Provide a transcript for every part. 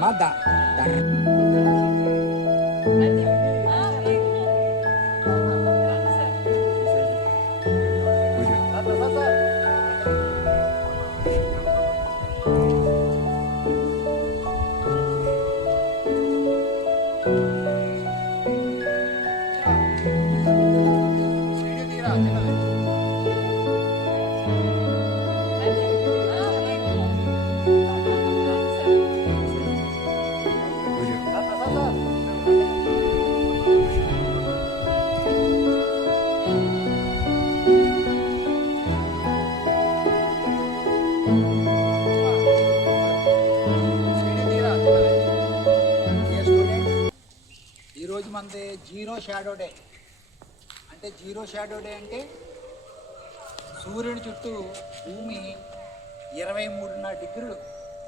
Mada. ఈరోజు మనది zero shadow day. అంటే జీరో షాడో డే అంటే సూర్యుడి చుట్టూ భూమి 23.5 డిగ్రీలు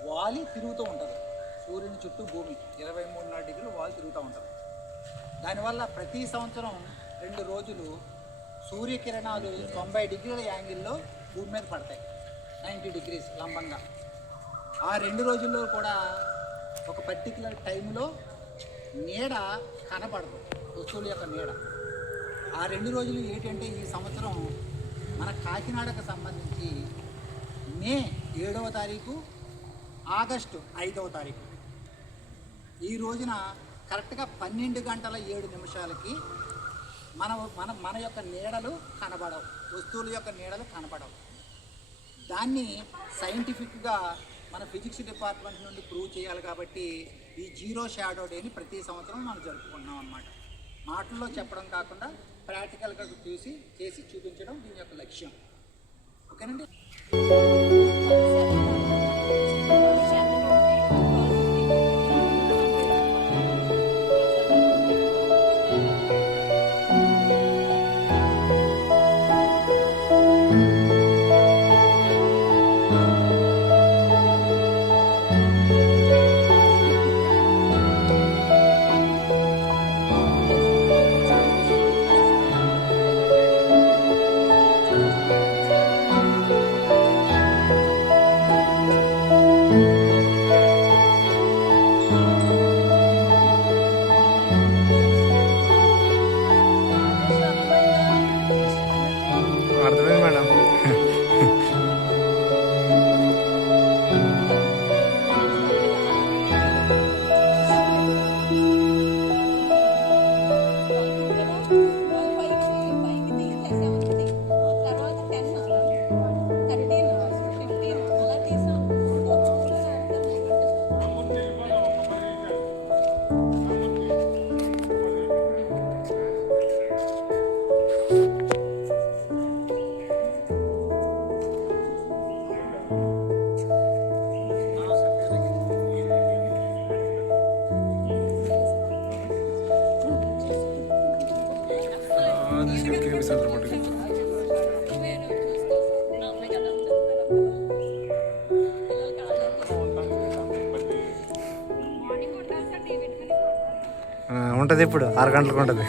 వాలి తిరుగుతూ ఉంటుంది. సూర్యుని చుట్టూ భూమి 23.5 డిగ్రీలు వాలి తిరుగుతూ ఉంటుంది. దానివల్ల ప్రతి సంవత్సరం 2 రోజులు సూర్యకిరణాలు 90 డిగ్రీల యాంగిల్లో భూమి మీద పడతాయి, 90 డిగ్రీస్ లంబంగా. ఆ 2 రోజుల్లో కూడా ఒక పర్టికులర్ టైంలో నీడ కనపడదు, వస్తువుల యొక్క నీడ. ఆ 2 రోజులు ఏంటంటే ఈ సంవత్సరం మన కాకినాడకు సంబంధించి మే 7వ తారీఖు, ఆగస్టు 5వ తారీఖు. ఈ రోజున కరెక్ట్గా 12 గంటల 7 నిమిషాలకి మన యొక్క నీడలు కనబడవు, వస్తువుల యొక్క నీడలు కనబడవు. దాన్ని సైంటిఫిక్గా మన ఫిజిక్స్ డిపార్ట్మెంట్ నుండి ప్రూవ్ చేయాలి. కాబట్టి ఈ జీరో షాడో డేని ప్రతి సంవత్సరం మనం జరుపుకుంటున్నాం అన్నమాట. మాటల్లో చెప్పడం కాకుండా ప్రాక్టికల్గా చేసి చూపించడం దీని యొక్క లక్ష్యం. ఓకేనండి. అర్థమైంది మేడం. ఉంటుంది, ఇప్పుడు 6 గంటలకు ఉంటుంది.